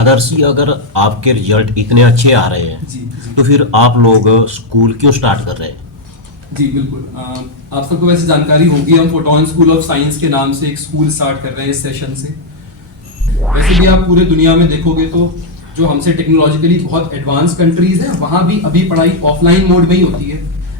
आदर्शी, अगर आपके रिजल्ट इतने अच्छे आ रहे हैं जी जी तो फिर आप लोग स्कूल क्यों स्टार्ट कर रहे हैं? जी बिल्कुल। आप सबको वैसे जानकारी होगी, हम फोटोन स्कूल ऑफ साइंस के नाम से एक स्कूल स्टार्ट कर रहे हैं इस सेशन से। वैसे भी आप पूरे दुनिया में देखोगे तो जो हमसे टेक्नोलॉजिकली बहुत एडवांस कंट्रीज हैं वहाँ भी अभी पढ़ाई ऑफलाइन मोड में ही होती है।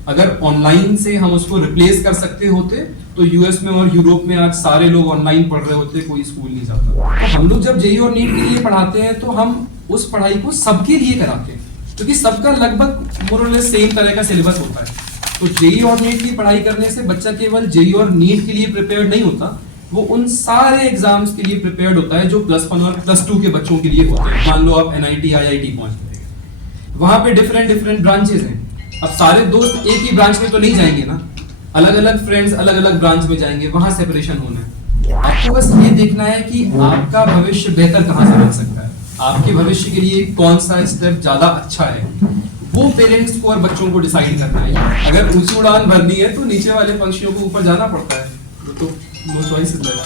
अगर ऑनलाइन से हम उसको रिप्लेस कर सकते होते तो यूएस में और यूरोप में आज सारे लोग ऑनलाइन पढ़ रहे होते, कोई स्कूल नहीं जाता। तो हम लोग जब जेईई और नीट के लिए पढ़ाते हैं तो हम उस पढ़ाई को सबके लिए कराते हैं, क्योंकि सबका लगभग मोर और लेस सेम तरह का सिलेबस होता है। तो जेईई और नीट की पढ़ाई करने से बच्चा केवल जेईई और नीट के लिए प्रिपेयर्ड नहीं होता, वो उन सारे एग्जाम्स के लिए प्रिपेयर्ड होता है जो +1 और +2 के बच्चों के लिए होते हैं। मान लो आप एनआईटी आईआईटी पहुंच गए, वहां पे डिफरेंट ब्रांचेस हैं। अब सारे दोस्त एक ही ब्रांच में तो नहीं जाएंगे ना, अलग अलग फ्रेंड्स अलग अलग ब्रांच में जाएंगे, वहां सेपरेशन होना है। आपको बस ये देखना है कि आपका भविष्य बेहतर कहां से बन सकता है, आपके भविष्य के लिए कौन सा स्टेप ज्यादा अच्छा है, वो पेरेंट्स को और बच्चों को डिसाइड करना है। अगर ऊंची उड़ान भरनी है तो नीचे वाले पंछियों को ऊपर जाना पड़ता है, वो तो नो चॉइस इज दैट।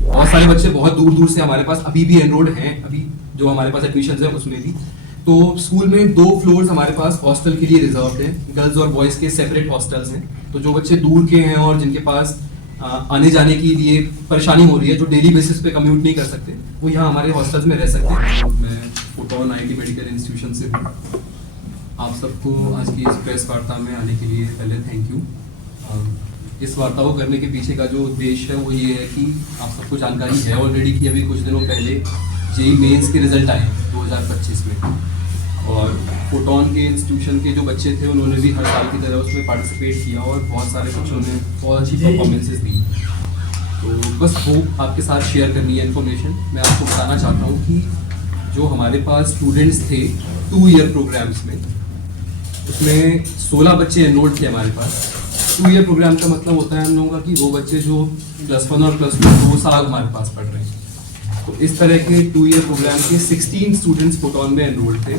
बहुत सारे बच्चे बहुत दूर दूर से हमारे पास अभी भी एनरोल्ड हैं, अभी जो हमारे पास एडमिशन है उसमें भी। तो स्कूल में 2 फ्लोर्स हमारे पास हॉस्टल के लिए रिजर्व्ड हैं, गर्ल्स और बॉयज के सेपरेट हॉस्टल्स हैं। तो जो बच्चे दूर के हैं और जिनके पास आने जाने के लिए परेशानी हो रही है, जो डेली बेसिस पे कम्यूट नहीं कर सकते, वो यहाँ हमारे हॉस्टल्स में रह सकते हैं। मैं फोटोन आईआईटी मेडिकल इंस्टीट्यूशन से हूँ। आप सबको आज की इस प्रेस वार्ता में आने के लिए पहले थैंक यू। इस वार्ता को करने के पीछे का जो उद्देश्य है वो ये है कि आप सबको जानकारी है ऑलरेडी कि अभी कुछ दिनों पहले जेईई मेंस के रिजल्ट आए 2025 में, और फोटोन के इंस्टीट्यूशन के जो बच्चे थे उन्होंने भी हर साल की तरह उसमें पार्टिसिपेट किया और बहुत सारे बच्चों ने बहुत अच्छी परफॉर्मेंसेस दी। तो बस वो आपके साथ शेयर करनी है इन्फॉर्मेशन। मैं आपको बताना चाहता हूँ कि जो हमारे पास स्टूडेंट्स थे 2 ईयर प्रोग्राम्स में, उसमें 16 बच्चे एनरोल्ड थे हमारे पास। 2 ईयर प्रोग्राम का मतलब होता है हम लोगों का कि वो बच्चे जो +1 और +2 2 साल हमारे पास पढ़ रहे हैं। तो इस तरह के 2 ईयर प्रोग्राम के 16 स्टूडेंट्स फोटोन में एनरोल्ड थे।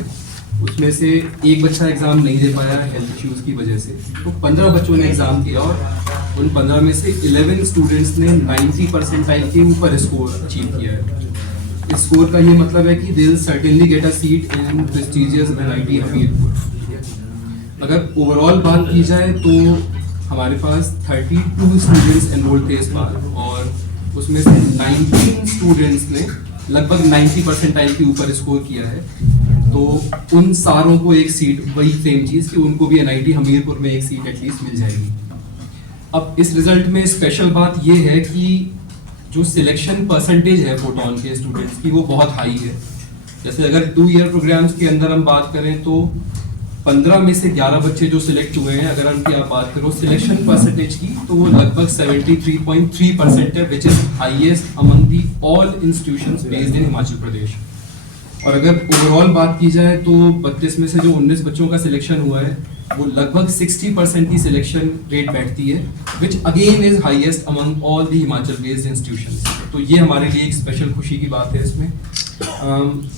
उसमें से एक बच्चा एग्जाम नहीं दे पाया हेल्थ इश्यूज की वजह से, तो 15 बच्चों ने एग्जाम किया और उन 15 में से 11 स्टूडेंट्स ने 90 परसेंटाइल के ऊपर स्कोर अचीव किया है। इस स्कोर का ये मतलब है कि they will certainly get a seat in prestigious NIT Hamirpur. अगर ओवरऑल बात की जाए तो हमारे पास 32 स्टूडेंट्स एनरोल्ड थे इस बार, और उसमें से 19 स्टूडेंट्स ने लगभग 90 परसेंटाइल के ऊपर स्कोर किया है। तो उन सारों को एक सीट, वही सेम चीज़ कि उनको भी एनआईटी हमीरपुर में एक सीट एटलीस्ट मिल जाएगी। अब इस रिजल्ट में स्पेशल बात ये है कि जो सिलेक्शन परसेंटेज है फोटोन के स्टूडेंट्स की वो बहुत हाई है। जैसे अगर 2 ईयर प्रोग्राम्स के अंदर हम बात करें तो 15 में से 11 बच्चे जो सिलेक्ट हुए हैं, अगर उनकी आप बात करो सिलेक्शन परसेंटेज की, तो वो लगभग 73.3% है, which is highest among the all institutions based in Himachal Pradesh. और अगर ओवरऑल बात की जाए तो 32 में से जो 19 बच्चों का सिलेक्शन हुआ है वो लगभग 60% की सिलेक्शन रेट बैठती है, which again is highest among all the Himachal based institutions. तो ये हमारे लिए एक स्पेशल खुशी की बात है इसमें।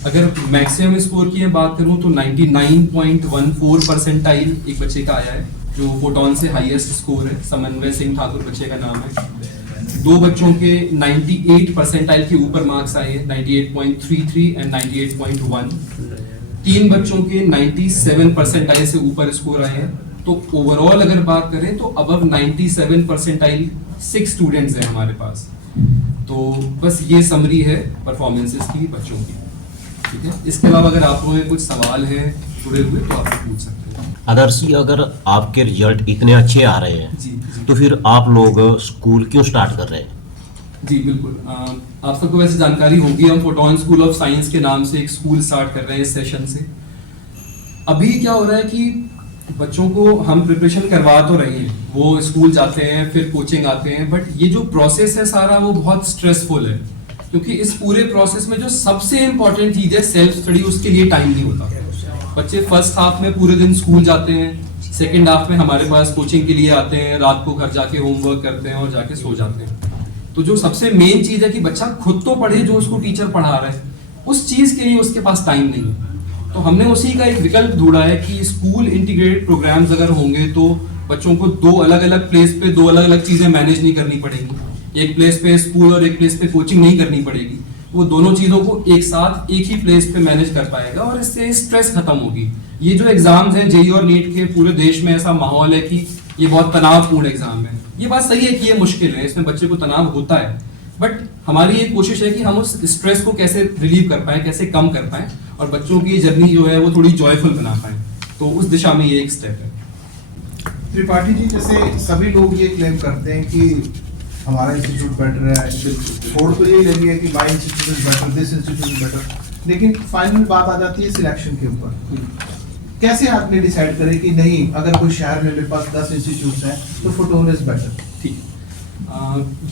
अगर मैक्सिमम स्कोर की बात करूं तो 99.14 परसेंटाइल एक बच्चे का आया है, जो फोटोन से हाईएस्ट स्कोर है। समन्वय सिंह ठाकुर बच्चे का नाम है। 2 बच्चों के 98 परसेंटाइल के ऊपर मार्क्स आए हैं, 98.33 एंड 98.1। 3 बच्चों के 97 परसेंटाइल से ऊपर स्कोर आए हैं। तो ओवरऑल अगर बात करें तो अबव 97 परसेंटाइल 6 स्टूडेंट्स हैं हमारे पास। तो बस ये समरी है परफॉर्मेंसेस की बच्चों की, ठीक है। इसके अलावा अगर आप लोगों में कुछ सवाल हैं जुड़े हुए तो आप पूछ सकते हैं। आदर्शी, अगर आपके रिजल्ट इतने अच्छे आ रहे हैं जी जी तो फिर आप लोग स्कूल क्यों स्टार्ट कर रहे हैं? जी बिल्कुल। आप सबको वैसे जानकारी होगी, हम फोटोन स्कूल ऑफ साइंस के नाम से एक स्कूल स्टार्ट कर रहे हैं इस सेशन से। अभी क्या हो रहा है कि बच्चों को हम प्रिपरेशन करवा तो रहे हैं, वो स्कूल जाते हैं फिर कोचिंग आते हैं, बट ये जो प्रोसेस है सारा वो बहुत स्ट्रेसफुल है, क्योंकि इस पूरे प्रोसेस में जो सबसे इम्पोर्टेंट चीज़ है सेल्फ स्टडी, उसके लिए टाइम नहीं होता। बच्चे फर्स्ट हाफ में पूरे दिन स्कूल जाते हैं, सेकेंड हाफ में हमारे पास कोचिंग के लिए आते हैं, रात को घर जाके होमवर्क करते हैं और जाके सो जाते हैं। तो जो सबसे मेन चीज़ है कि बच्चा खुद तो पढ़े जो उसको टीचर पढ़ा रहा है, उस चीज़ के लिए उसके पास टाइम नहीं है। तो हमने उसी का एक विकल्प ढूंढा है कि स्कूल इंटीग्रेटेड प्रोग्राम्स अगर होंगे तो बच्चों को 2 अलग अलग प्लेस पे 2 अलग अलग चीज़ें मैनेज नहीं करनी पड़ेगी। एक प्लेस पे स्कूल और एक प्लेस पे कोचिंग नहीं करनी पड़ेगी। वो दोनों चीजों को एक साथ एक ही प्लेस पे मैनेज कर पाएगा और इससे स्ट्रेस खत्म होगी। ये जो एग्जाम्स हैं जेईई और नीट के, पूरे देश में ऐसा माहौल है कि ये बहुत तनावपूर्ण एग्जाम है। ये बात सही है कि ये मुश्किल है, इसमें बच्चे को तनाव होता है, बट हमारी ये कोशिश है कि हम उस स्ट्रेस को कैसे रिलीव कर पाए, कैसे कम कर पाए और बच्चों की जर्नी जो है वो थोड़ी जॉयफुल बना पाए। तो उस दिशा में ये एक स्टेप है। त्रिपाठी जी, जैसे सभी लोग ये क्लेम करते हैं कि हमारा इंस्टीट्यूट बेटर है, छोड़ तो यही लगी है कि my institute is better, this institute is better, लेकिन फाइनल बात आ जाती है सिलेक्शन के ऊपर। कैसे आपने डिसाइड करें कि नहीं, अगर कोई शहर में मेरे पास 10 इंस्टीट्यूट्स हैं तो फुटोन इज बेटर? ठीक,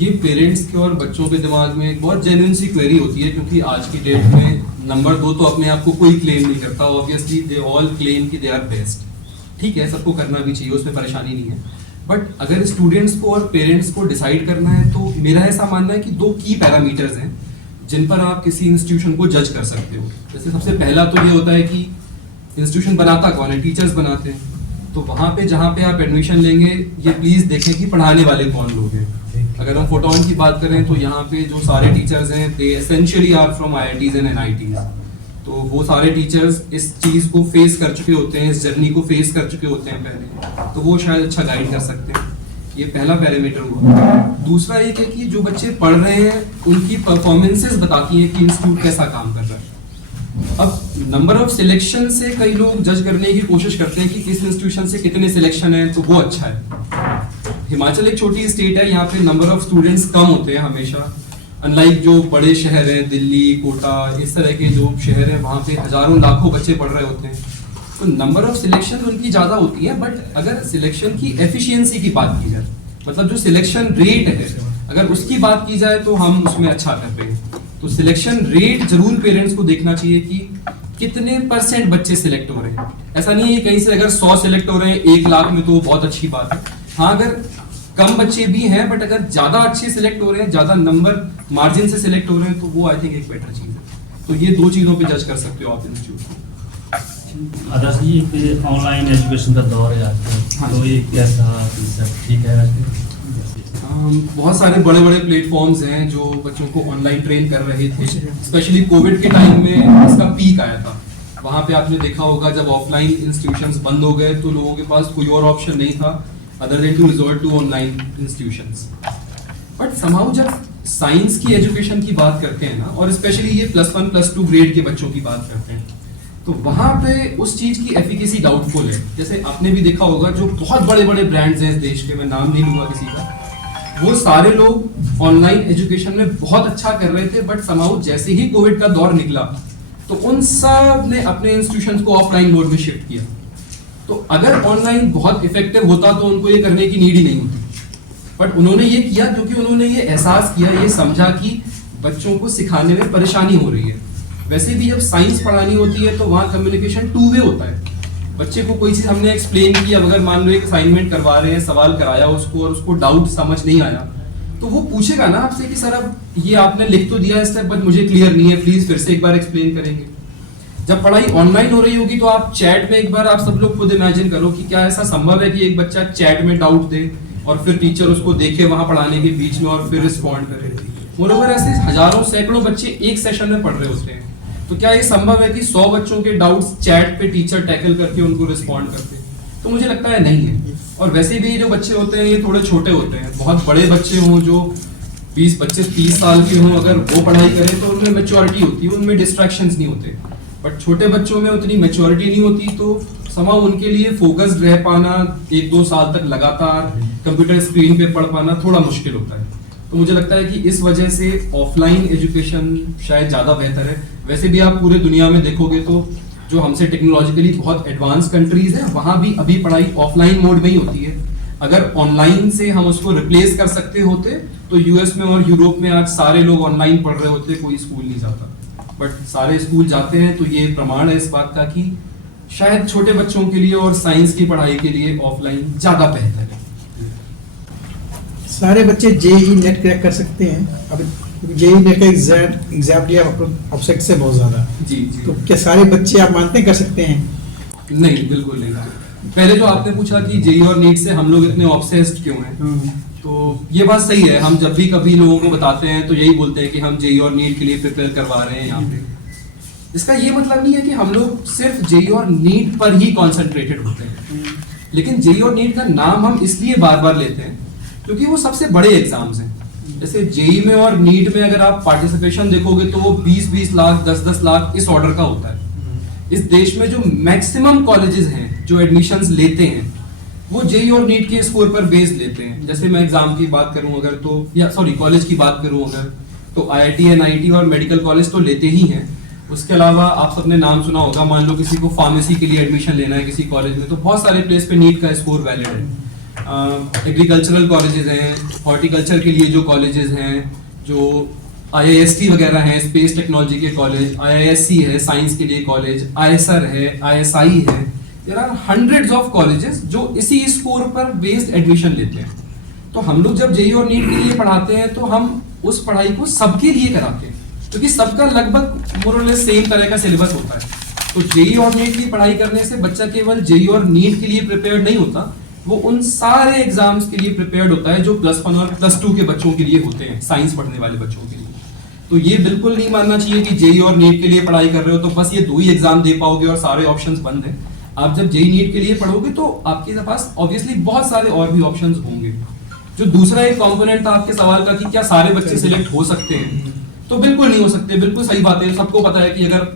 ये पेरेंट्स के और बच्चों के दिमाग में एक बहुत जेन्युइन सी क्वेरी होती है, क्योंकि आज की डेट में नंबर 2 तो अपने आप को कोई क्लेम नहीं करता। ऑब्वियसली दे ऑल क्लेम कि दे आर बेस्ट। ठीक है, सबको करना भी चाहिए, उसमें परेशानी नहीं है, बट अगर स्टूडेंट्स को और पेरेंट्स को डिसाइड करना है तो मेरा ऐसा मानना है कि 2 की पैरामीटर्स हैं जिन पर आप किसी इंस्टीट्यूशन को जज कर सकते हो। जैसे सबसे पहला तो ये होता है कि इंस्टीट्यूशन बनाता कौन है, टीचर्स बनाते हैं। तो वहाँ पे जहाँ पे आप एडमिशन लेंगे, ये प्लीज देखें कि पढ़ाने वाले कौन लोग हैं। अगर हम फोटोन की बात करें तो यहाँ पे जो सारे टीचर्स हैं they essentially are from IITs and NITs। तो वो सारे टीचर्स इस चीज को फेस कर चुके होते हैं, इस जर्नी को फेस कर चुके होते हैं पहले, तो वो शायद अच्छा गाइड कर सकते हैं। ये पहला पैरामीटर हुआ। दूसरा एक है कि जो बच्चे पढ़ रहे हैं उनकी परफॉर्मेंसेस बताती हैं कि इंस्टीट्यूट कैसा काम कर रहा है। अब नंबर ऑफ सिलेक्शन से कई लोग जज करने की कोशिश करते हैं कि किस इंस्टीट्यूशन से कितने सिलेक्शन है तो वो अच्छा है। हिमाचल एक छोटी स्टेट है, यहाँ पे नंबर ऑफ स्टूडेंट्स कम होते हैं हमेशा। अनलाइक जो बड़े शहर हैं, दिल्ली, कोटा, इस तरह के जो शहर हैं, वहाँ पे हजारों लाखों बच्चे पढ़ रहे होते हैं, तो नंबर ऑफ सिलेक्शन उनकी ज़्यादा होती है। बट अगर सिलेक्शन की एफिशिएंसी की बात की जाए, मतलब जो सिलेक्शन रेट है, अगर उसकी बात की जाए तो हम उसमें अच्छा कर रहे हैं। तो सिलेक्शन रेट जरूर पेरेंट्स को देखना चाहिए कि कितने % बच्चे सिलेक्ट हो रहे हैं। ऐसा नहीं है कहीं से अगर 100 सिलेक्ट हो रहे हैं 1 लाख में तो बहुत अच्छी बात है। हाँ, अगर कम बच्चे भी हैं बट अगर ज्यादा अच्छे सिलेक्ट हो रहे हैं, ज्यादा नंबर मार्जिन से सिलेक्ट हो रहे हैं, तो वो आई थिंक एक बेटर चीज है। तो ये 2 चीजों पे जज कर सकते हो आप इंस्टीट्यूट को। आदर्श जी, ऑनलाइन एजुकेशन का दौर है आजकल, हाँ। तो ये कैसा ठीक है? बहुत सारे बड़े बड़े प्लेटफॉर्म्स हैं जो बच्चों को ऑनलाइन ट्रेन कर रहे थे। स्पेशली कोविड के टाइम में इसका पीक आया था। वहाँ पे आपने देखा होगा जब ऑफलाइन इंस्टीट्यूशंस बंद हो गए तो लोगों के पास कोई और ऑप्शन नहीं था other than to resort to online institutions. But somehow जब साइंस की एजुकेशन की बात करते हैं ना, और स्पेशली ये +1 +2 ग्रेड के बच्चों की बात करते हैं, तो वहाँ पे उस चीज की एफिकेसी डाउटफुल है। जैसे आपने भी देखा होगा जो बहुत बड़े बड़े ब्रांड्स हैं इस देश के, मैं नाम नहीं लूंगा किसी का, वो सारे लोग ऑनलाइन एजुकेशन में बहुत अच्छा कर रहे थे, बट समाउ जैसे ही कोविड का दौर निकला तो उन सब ने अपने इंस्टीट्यूशंस को ऑफलाइन मोड में शिफ्ट किया। तो अगर ऑनलाइन बहुत इफेक्टिव होता तो उनको ये करने की नीड ही नहीं होती, बट उन्होंने ये किया क्योंकि उन्होंने ये एहसास किया, ये समझा कि बच्चों को सिखाने में परेशानी हो रही है। वैसे भी जब साइंस पढ़ानी होती है तो वहाँ कम्युनिकेशन 2 वे होता है। बच्चे को कोई चीज हमने एक्सप्लेन की, अब अगर मान लो एक असाइनमेंट करवा रहे हैं, सवाल कराया उसको और उसको डाउट समझ नहीं आया, तो वो पूछेगा ना आपसे कि सर अब ये आपने लिख तो दिया स्टेप बट मुझे क्लियर नहीं है, प्लीज फिर से एक बार एक्सप्लेन करेंगे। जब पढ़ाई ऑनलाइन हो रही होगी तो आप चैट में एक बार आप सब लोग खुद इमेजिन करो कि क्या ऐसा संभव है कि एक बच्चा चैट में डाउट दे और फिर टीचर उसको देखे वहां पढ़ाने के बीच में और फिर रिस्पॉन्ड करे। मोरोवर ऐसे हजारों सैकड़ों बच्चे एक सेशन में पढ़ रहे होते हैं, तो क्या ये संभव है कि 100 बच्चों के डाउट्स चैट पे टीचर टैकल करके उनको रिस्पॉन्ड करते हैं? तो मुझे लगता है नहीं है। और वैसे भी जो बच्चे होते हैं ये थोड़े छोटे होते हैं। बहुत बड़े बच्चे हों जो 20, 25, 30 साल के हों, अगर वो पढ़ाई करें तो उनमें मैच्योरिटी होती है, उनमें डिस्ट्रैक्शंस नहीं होते। बट छोटे बच्चों में उतनी मैच्योरिटी नहीं होती, तो समाउ उनके लिए फोकस्ड रह पाना 1-2 साल तक लगातार कंप्यूटर स्क्रीन पे पढ़ पाना थोड़ा मुश्किल होता है। तो मुझे लगता है कि इस वजह से ऑफलाइन एजुकेशन शायद ज़्यादा बेहतर है। वैसे भी आप पूरे दुनिया में देखोगे तो जो हमसे टेक्नोलॉजिकली बहुत एडवांस कंट्रीज हैं वहाँ भी अभी पढ़ाई ऑफलाइन मोड में ही होती है। अगर ऑनलाइन से हम उसको रिप्लेस कर सकते होते तो यूएस में और यूरोप में आज सारे लोग ऑनलाइन पढ़ रहे होते, कोई स्कूल नहीं जाता। बट सारे स्कूल जाते हैं, तो ये प्रमाण है इस बात का कि शायद छोटे बच्चों के लिए और साइंस की पढ़ाई के लिए ऑफलाइन ज़्यादा बेहतर है। सारे बच्चे जेईई नेट क्रैक कर सकते हैं? अब जेईई नेट का एग्जाम लिया ऑब्जेक्ट से बहुत ज़्यादा, जी जी। तो क्या सारे बच्चे आप मानते हैं कर सकते हैं? नहीं, बिल्कुल नहीं। पहले जो आपने पूछा कि जेईई और नीट से हम लोग इतने ऑब्सेस्ड क्यों हैं, तो ये बात सही है, हम जब भी कभी लोगों को बताते हैं तो यही बोलते हैं कि हम जेईई और नीट के लिए प्रिपेयर करवा रहे हैं यहाँ पे। इसका ये मतलब नहीं है कि हम लोग सिर्फ जेईई और नीट पर ही कॉन्सेंट्रेटेड होते हैं, लेकिन जेईई और नीट का नाम हम इसलिए बार बार लेते हैं क्योंकि वो सबसे बड़े एग्जाम्स हैं। जैसे जेईई में और नीट में अगर आप पार्टिसिपेशन देखोगे तो वो 20-20 लाख 10-10 लाख इस ऑर्डर का होता है। इस देश में जो मैक्सिमम कॉलेजेस हैं जो एडमिशंस लेते हैं वो जेईई और नीट के स्कोर पर बेस लेते हैं। जैसे मैं एग्जाम की बात करूं अगर तो, या सॉरी कॉलेज की बात करूं अगर तो आईआईटी एनआईटी और मेडिकल कॉलेज तो लेते ही हैं। उसके अलावा आप सबने नाम सुना होगा, मान लो किसी को फार्मेसी के लिए एडमिशन लेना है किसी कॉलेज में, तो बहुत सारे प्लेस पे नीट का स्कोर वैलिड है। एग्रीकल्चरल कॉलेजेस हैं, हॉर्टिकल्चर के लिए जो कॉलेजेस हैं, जो IIST वगैरह हैं, स्पेस टेक्नोलॉजी के कॉलेज, IISc है साइंस के लिए कॉलेज, ISR है, ISI है, there are hundreds of colleges जो इसी स्कोर पर बेस्ड एडमिशन लेते हैं। तो हम लोग जब जेईई और नीट के लिए पढ़ाते हैं तो हम उस पढ़ाई को सबके लिए कराते हैं क्योंकि सबका लगभग मोर और लेस सेम तरह का सिलेबस होता है। तो जेईई और नीट की पढ़ाई करने से बच्चा केवल जेईई और नीट के लिए प्रिपेयर्ड नहीं होता, वो उन सारे एग्जाम्स के लिए प्रिपेयर्ड होता है जो +1 और +2 के बच्चों के लिए होते हैं, साइंस पढ़ने वाले बच्चों के लिए। तो ये बिल्कुल नहीं मानना चाहिए कि जेईई और नीट के लिए पढ़ाई कर रहे हो तो बस ये 2 ही एग्जाम दे पाओगे और सारे ऑप्शंस बंद हैं। आप जब जेईई नीट के लिए पढ़ोगे तो आपके पास ऑब्वियसली बहुत सारे और भी ऑप्शंस होंगे। जो दूसरा एक कंपोनेंट था आपके सवाल का कि क्या सारे बच्चे सिलेक्ट हो सकते हैं, तो बिल्कुल नहीं हो सकते। बिल्कुल सही बात है, सबको पता है कि अगर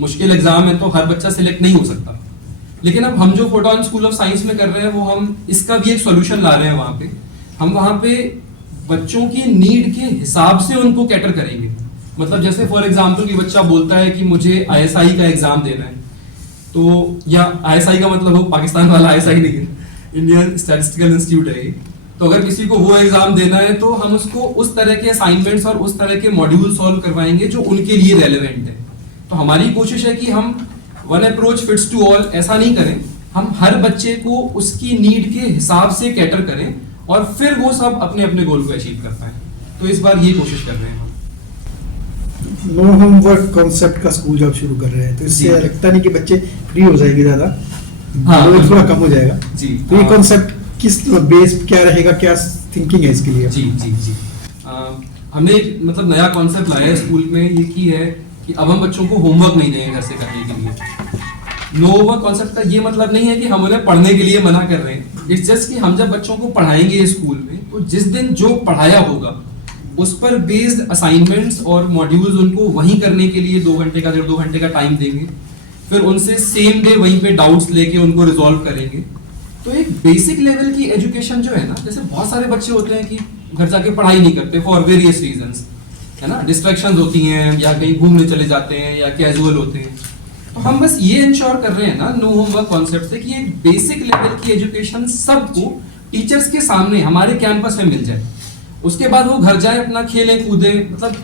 मुश्किल एग्जाम है तो हर बच्चा सिलेक्ट नहीं हो सकता। लेकिन अब हम जो फोटोन स्कूल ऑफ साइंस में कर रहे हैं वो हम इसका भी एक सोल्यूशन ला रहे हैं। वहां पे हम वहां पे बच्चों की नीड के हिसाब से उनको कैटर करेंगे। मतलब जैसे फॉर एग्जाम्पल कि बच्चा बोलता है कि मुझे ISI का एग्जाम देना है, तो या ISI का मतलब हो पाकिस्तान वाला ISI नहीं, इंडियन स्टैटिस्टिकल इंस्टीट्यूट है ये। तो अगर किसी को वो एग्जाम देना है तो हम उसको उस तरह के असाइनमेंट्स और उस तरह के मॉड्यूल सॉल्व करवाएंगे जो उनके लिए रेलेवेंट है। तो हमारी कोशिश है कि हम one approach fits to all ऐसा नहीं करें, हम हर बच्चे को उसकी नीड के हिसाब से कैटर करें और फिर वो सब अपने अपने गोल को अचीव कर पाए। तो इस बार ये कोशिश कर रहे हैं हम। नो होमवर्क कॉन्सेप्ट का स्कूल जब शुरू कर रहे हैं तो इससे जी। लगता नहीं कि बच्चे फ्री हो जाएंगे ज्यादा, हाँ, लोड थोड़ा कम हो जाएगा। जी, तो ये कॉन्सेप्ट किस बेस क्या रहेगा, क्या थिंकिंग है इसके लिए? जी जी जी हमने एक मतलब नया कॉन्सेप्ट लाया है स्कूल में, ये की है कि अब हम बच्चों को होमवर्क नहीं देंगे घर से करने के लिए। नो होमवर्क कॉन्सेप्ट का ये मतलब नहीं है कि हम उन्हें पढ़ने के लिए मना कर रहे हैं। इट्स जस्ट कि हम जब बच्चों को पढ़ाएंगे स्कूल में तो जिस दिन जो पढ़ाया होगा उस पर बेस्ड असाइनमेंट्स और मॉड्यूल्स उनको वहीं करने के लिए 2 घंटे का 1.5-2 घंटे का टाइम देंगे। फिर उनसे सेम डे वहीं पे डाउट्स लेके उनको रिजॉल्व करेंगे। तो एक बेसिक लेवल की एजुकेशन जो है ना, जैसे बहुत सारे बच्चे होते हैं कि घर जाके पढ़ाई नहीं करते फॉर वेरियस रीजंस, है ना, डिस्ट्रैक्शंस होती हैं या कहीं घूमने चले जाते हैं या कैजुअल होते हैं। तो हम बस ये इंश्योर कर रहे हैं ना नो होमवर्क कॉन्सेप्ट से कि एक बेसिक लेवल की एजुकेशन सबको टीचर्स के सामने हमारे कैंपस में मिल जाए। उसके बाद वो घर जाए अपना खेलें कूदें। मतलब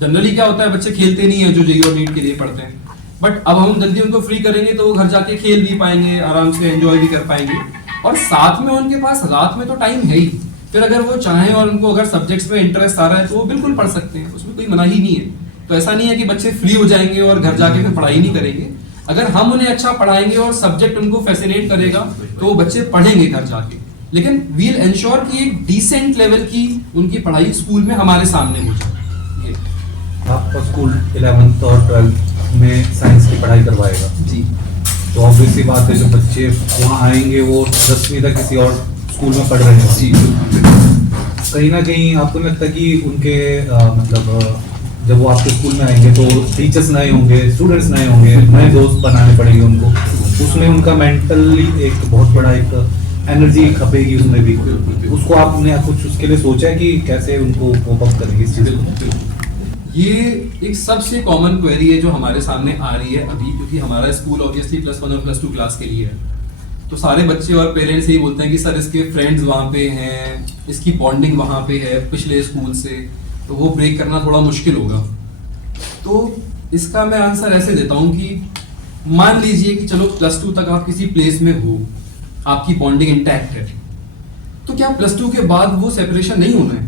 जनरली क्या होता है, बच्चे खेलते नहीं है जो जेईई और नीट के लिए पढ़ते हैं, बट अब हम जल्दी उनको फ्री करेंगे तो वो घर जाके खेल भी पाएंगे, आराम से एंजॉय भी कर पाएंगे और साथ में उनके पास रात में तो टाइम है ही। फिर अगर वो चाहें और उनको अगर सब्जेक्ट्स में इंटरेस्ट आ रहा है तो वो बिल्कुल पढ़ सकते हैं, उसमें कोई मनाही नहीं है। तो ऐसा नहीं है कि बच्चे फ्री हो जाएंगे और घर जाके फिर पढ़ाई नहीं करेंगे। अगर हम उन्हें अच्छा पढ़ाएंगे और सब्जेक्ट उनको फैसिनेट करेगा तो वो बच्चे पढ़ेंगे घर जाके, लेकिन वील एंश्योर कि एक डिसेंट लेवल की उनकी पढ़ाई स्कूल में हमारे सामने हो जाए। आपका स्कूल 11th और 12th में साइंस की पढ़ाई करवाएगा जी, तो ऑब्वियस सी बात है जो बच्चे वहाँ आएंगे वो 10वीं तक किसी और स्कूल में पढ़ रहे हैं। जी, कहीं ना कहीं आपको लगता है कि उनके मतलब जब वो आपके स्कूल में आएंगे तो टीचर्स नए होंगे, स्टूडेंट्स नए होंगे, नए दोस्त बनाने पड़ेंगे उनको, उसमें उनका मेंटली एक बहुत बड़ा एक एनर्जी खपेगी उसमें भी। उसको आपने कुछ उसके लिए सोचा है कि कैसे उनको कोप अप करेंगे इस चीज़ को? ये एक सबसे कॉमन क्वेरी है जो हमारे सामने आ रही है अभी, क्योंकि हमारा स्कूल ऑब्वियसली +1 और +2 क्लास के लिए है। तो सारे बच्चे और पेरेंट्स यही बोलते हैं कि सर इसके फ्रेंड्स वहाँ पे हैं, इसकी बॉन्डिंग वहाँ पे है पिछले स्कूल से, तो वो ब्रेक करना थोड़ा मुश्किल होगा। तो इसका मैं आंसर ऐसे देता हूँ कि मान लीजिए कि चलो +2 तक आप किसी प्लेस में हो, आपकी बॉन्डिंग इंटैक्ट है, तो क्या +2 के बाद वो सेपरेशन नहीं होना है?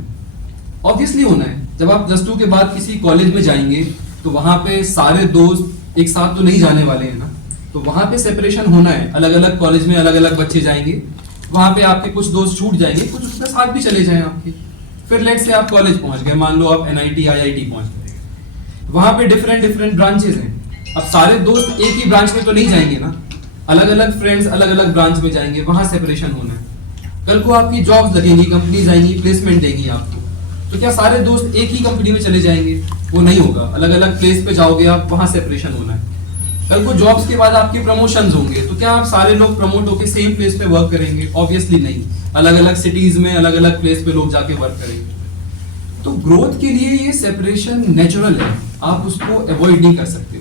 ऑब्वियसली होना है। जब आप +2 के बाद किसी कॉलेज में जाएंगे तो वहाँ पे सारे दोस्त एक साथ तो नहीं जाने वाले हैं ना, तो वहाँ पे सेपरेशन होना है। अलग अलग कॉलेज में अलग अलग बच्चे जाएंगे, वहां पे आपके कुछ दोस्त छूट जाएंगे, कुछ उसके साथ भी चले जाएं आपके। फिर लेट से आप कॉलेज पहुंच गए, मान लो आप NIT IIT पहुंच गए, वहां पे डिफरेंट ब्रांचेस हैं। अब सारे दोस्त एक ही ब्रांच में तो नहीं जाएंगे ना, अलग अलग फ्रेंड्स अलग अलग ब्रांच में जाएंगे, वहां सेपरेशन होना है। कल को आपकी जॉब्स लगेंगी, कंपनीज आएंगी, प्लेसमेंट देंगी आपको, तो क्या सारे दोस्त एक ही कंपनी में चले जाएंगे? वो नहीं होगा, अलग अलग प्लेस पे जाओगे आप, वहां सेपरेशन होना है। कल को जॉब्स के बाद आपके प्रमोशंस होंगे, तो क्या आप सारे लोग प्रमोट होकर सेम प्लेस पे वर्क करेंगे? ऑब्वियसली नहीं, अलग अलग सिटीज में अलग अलग प्लेस पे लोग जाके वर्क करेंगे। तो ग्रोथ के लिए ये सेपरेशन नेचुरल है, आप उसको अवॉइड नहीं कर सकते।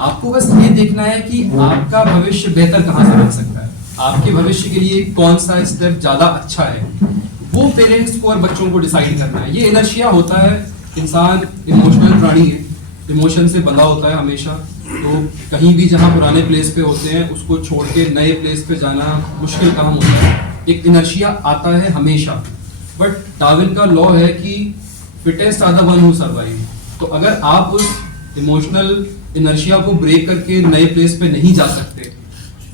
आपको बस ये देखना है कि आपका भविष्य बेहतर कहाँ से बन सकता है, आपके भविष्य के लिए कौन सा स्टेप ज्यादा अच्छा है, वो पेरेंट्स को और बच्चों को डिसाइड करना है। ये इनर्शिया होता है, इंसान इमोशनल प्राणी है, इमोशन से बंधा होता है हमेशा। तो कहीं भी जहाँ पुराने प्लेस पे होते हैं उसको छोड़ के नए प्लेस पे जाना मुश्किल काम होता है, एक इनर्शिया आता है हमेशा। बट डार्विन का लॉ है कि fittest are the one who survive. तो अगर आप उस इमोशनल इनर्शिया को ब्रेक करके नए प्लेस पे नहीं जा सकते,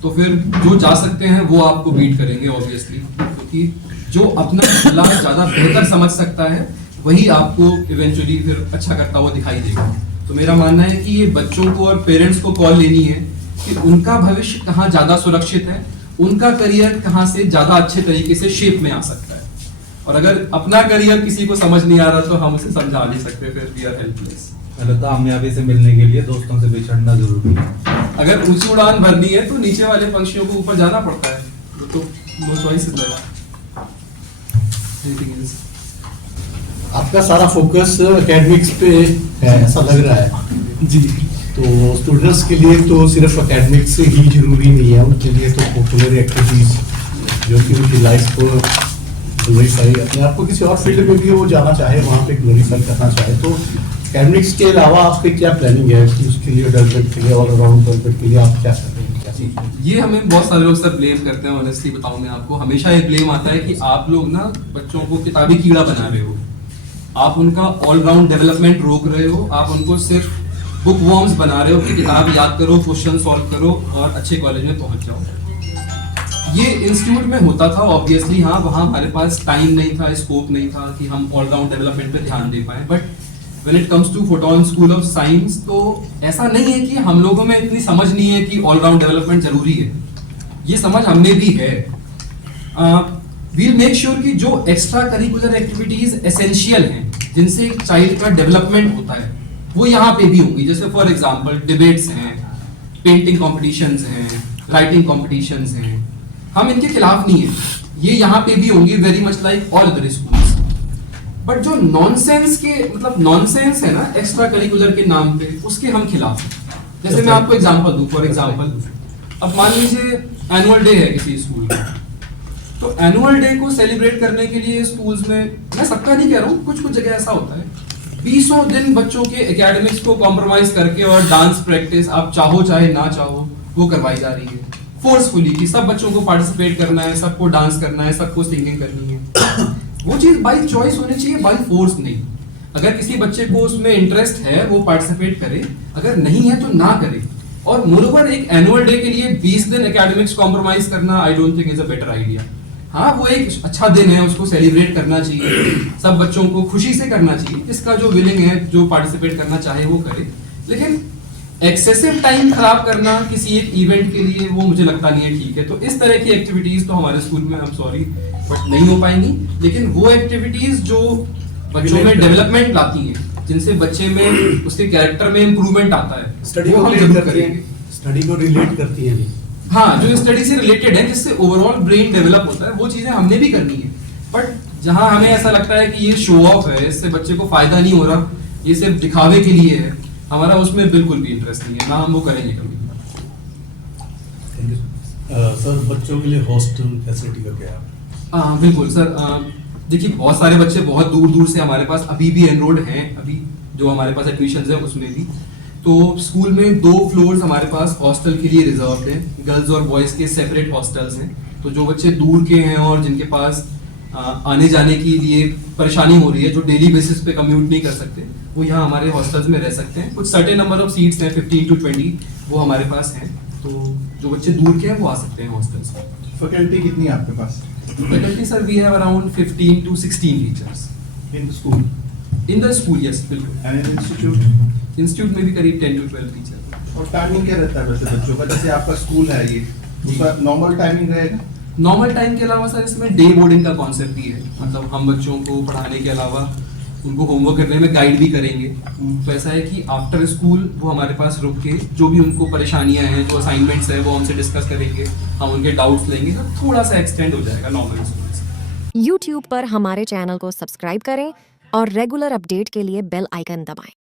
तो फिर जो जा सकते हैं वो आपको बीट करेंगे ऑब्वियसली, क्योंकि जो अपना भला ज्यादा बेहतर समझ सकता है वही आपको इवेंचुअली फिर अच्छा करता हुआ दिखाई देगा। तो मेरा मानना है कि ये बच्चों को और पेरेंट्स को कॉल लेनी है कि उनका भविष्य कहाँ ज्यादा सुरक्षित है, उनका करियर कहाँ से ज्यादा अच्छे तरीके से शेप में आ सकता है। और अगर अपना करियर किसी को समझ नहीं आ रहा तो हम उसे समझा नहीं सकते, फिर वी आर हेल्पलेस। कामयाबी से मिलने के लिए दोस्तों से बिछड़ना जरूरी है। अगर ऊंची उड़ान भरनी है तो नीचे वाले पंछियों को ऊपर जाना पड़ता है, वो तो नो चॉइस है। आपका सारा फोकस एकेडमिक्स पे है ऐसा लग रहा है जी। तो स्टूडेंट्स के लिए तो सिर्फ एकेडमिक्स ही जरूरी नहीं है, उनके लिए तो करिकुलर एक्टिविटीज जो कि उनकी लाइफ को ग्लोरीफाई, अपने आप को किसी और फील्ड में भी वो जाना चाहे वहाँ पे ग्लोरीफाई करना चाहे, तो एकेडमिक्स के अलावा आपकी क्या प्लानिंग है कि उसके लिए डेवलपमेंट के लिए और अराउंड डेवलपमेंट के लिए आप क्या कर रहे हैं, क्या सीख रहे हैं? ये हमें बहुत सारे लोग सर ब्लेम करते हैं। ऑनेस्टली बताऊं मैं आपको, हमेशा ये ब्लेम आता है कि आप लोग ना बच्चों को किताबी कीड़ा बना रहे हो, आप उनका ऑलराउंड डेवलपमेंट रोक रहे हो, आप उनको सिर्फ बुक वॉर्म्स बना रहे हो कि किताब याद करो, क्वेश्चन सॉल्व करो और अच्छे कॉलेज में पहुंच जाओ। ये इंस्टीट्यूट में होता था ऑब्वियसली, हाँ वहाँ हमारे पास टाइम नहीं था, स्कोप नहीं था कि हम ऑलराउंड डेवलपमेंट पे ध्यान दे पाए। But when it comes to photon school of science, तो ऐसा नहीं है कि हम लोगों में इतनी समझ नहीं है कि ऑलराउंड डेवलपमेंट जरूरी है, ये समझ हमें भी है। वील मेक श्योर कि जो एक्स्ट्रा करिकुलर एक्टिविटीज एसेंशियल हैं, जिनसे एक चाइल्ड का डेवलपमेंट होता है, वो यहाँ पे भी होंगी। जैसे फॉर एग्जांपल डिबेट्स हैं, पेंटिंग कॉम्पिटिशन्स हैं, राइटिंग कॉम्पिटिशन्स हैं, हम इनके खिलाफ नहीं है, ये यहाँ पे भी होंगी, very much like all other schools. But जो नॉनसेंस के मतलब नॉनसेंस है ना एक्स्ट्रा करिकुलर के नाम पे, उसके हम खिलाफ हैं। जैसे मैं आपको एग्जांपल दूं, फॉर एग्जांपल अब मान लीजिए एनुअल डे है किसी स्कूल का, तो एनुअल डे को सेलिब्रेट करने के लिए स्कूल्स में, मैं सबका नहीं कह रहा हूँ, कुछ कुछ जगह ऐसा होता है, 20 दिन बच्चों के एकेडमिक्स को कॉम्प्रोमाइज करके और डांस प्रैक्टिस आप चाहो चाहे ना चाहो वो करवाई जा रही है फोर्सफुली, कि सब बच्चों को पार्टिसिपेट करना है, सबको डांस करना है, सबको सिंगिंग करनी है। वो चीज बाय चॉइस होनी चाहिए, बाय फोर्स नहीं। अगर किसी बच्चे को उसमें इंटरेस्ट है वो पार्टिसिपेट करे, अगर नहीं है तो ना करे। और मोरओवर एक एनुअल डे के लिए 20 दिन एकेडमिक्स कॉम्प्रोमाइज करना I don't think is a better idea. हाँ वो एक अच्छा दिन है, उसको सेलिब्रेट करना चाहिए, सब बच्चों को खुशी से करना चाहिए, जिसका जो विलिंग है, जो पार्टिसिपेट करना चाहे वो करे। लेकिन एक्सेसिव टाइम खराब करना किसी एक इवेंट के लिए वो मुझे लगता नहीं है ठीक है। तो इस तरह की एक्टिविटीज तो हमारे स्कूल में, आई एम सॉरी बट नहीं हो पाएंगी। लेकिन वो एक्टिविटीज जो बच्चों में डेवलपमेंट लाती हैं, जिनसे बच्चे में उसके कैरेक्टर में इंप्रूवमेंट आता है, स्टडी वो को हम रिलेट जरूर करती है, करेंगे। स्टडी को रिलेट करती है। हाँ, जो स्टडी से रिलेटेड है, जिससे ओवरऑल ब्रेन डेवलप होता है, वो चीजें हमने भी करनी है। बट जहाँ हमें ऐसा लगता है कि ये शो ऑफ है, इससे बच्चे को फायदा नहीं हो रहा, ये सिर्फ दिखावे के लिए है, हमारा उसमें बिल्कुल भी इंटरेस्ट नहीं है, ना हम वो करेंगे कभी। सर बच्चों के लिए हॉस्टल फैसिलिटी का क्या है? बिल्कुल सर, देखिए बहुत सारे बच्चे बहुत दूर दूर से हमारे पास अभी भी एनरोल्ड हैं, अभी जो हमारे पास एडमिशंस है उसमें भी। तो स्कूल में 2 फ्लोर्स हमारे पास हॉस्टल के लिए रिजर्व्ड हैं, गर्ल्स और बॉयज़ के सेपरेट हॉस्टल्स हैं। तो जो बच्चे दूर के हैं और जिनके पास आने जाने के लिए परेशानी हो रही है, जो डेली बेसिस पे कम्यूट नहीं कर सकते, वो यहाँ हमारे हॉस्टल्स में रह सकते हैं। कुछ सर्टेन नंबर ऑफ सीट्स हैं, 15 to 20, वो हमारे पास हैं। तो जो बच्चे दूर के हैं वो आ सकते हैं हॉस्टल से। फैकल्टी कितनी है आपके पास faculty sir we have around 15 to 16 teachers in the school in the school, yes बिल्कुल। And in institute? इंस्टीट्यूट में भी करीब 10 to 12 टीचर। और टाइमिंग क्या रहता है वैसे बच्चों का, जैसे आपका स्कूल है ये, उसका नॉर्मल टाइमिंग रहेगा? नॉर्मल टाइम के अलावा सर इसमें डे बोर्डिंग का कॉन्सेप्ट भी है, मतलब हम बच्चों को पढ़ाने के अलावा उनको होमवर्क करने में गाइड भी करेंगे। तो ऐसा है कि आफ्टर स्कूल वो हमारे पास रुक के जो भी उनको परेशानियां हैं, जो असाइनमेंट्स है वो हमसे डिस्कस करेंगे, हम उनके डाउट्स लेंगे, तो थोड़ा सा एक्सटेंड हो जाएगा नॉर्मल स्कूल से। YouTube पर हमारे चैनल को सब्सक्राइब करें और रेगुलर अपडेट के लिए बेल आइकन दबाएं।